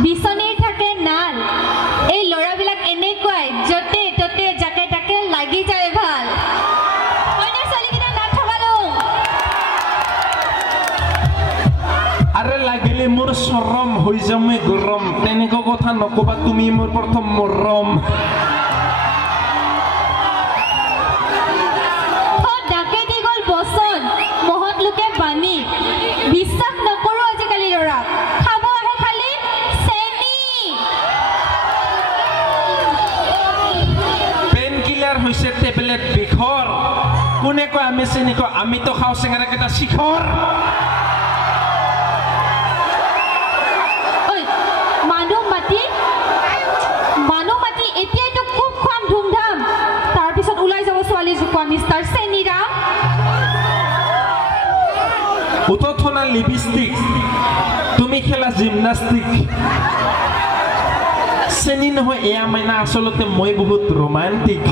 বিচনীৰ থাকে নাল এই লৰাবিলাক এনেকুৱাই যতে ততে জাকে তাকে লাগি যায় ভাল অন্য ছোৱালীকেইটা নাথাকালো আরে লাগিলে মোর শরম হই যামে গরম তেনেক কথা নকবা তুমি মোর প্রথম মরম ডাকে দি গল বচন মহৎ লোকে বাণী বিশ্বাস নকৰো আজিকালি লৰা খাব আহে খালি চেনি পেন কিলার হইছে টেবলেট বিখর কোনে কয় আমি চেনি কয় আমি তো খাও চেঙারা কেটা শিখর মানুহ মাতি এতিয়াইতো খুব খাম ধুমধাম তাৰপিছত ওলাই যাব ছোৱালী জোকোৱা মিষ্টাৰ চেনিৰাম উতথনা লিপস্টিক তুমি খেলা জিমনাস্টিক চেনি নহয় এয়া মাইনা আসলতে মই বহুত রোমান্টিক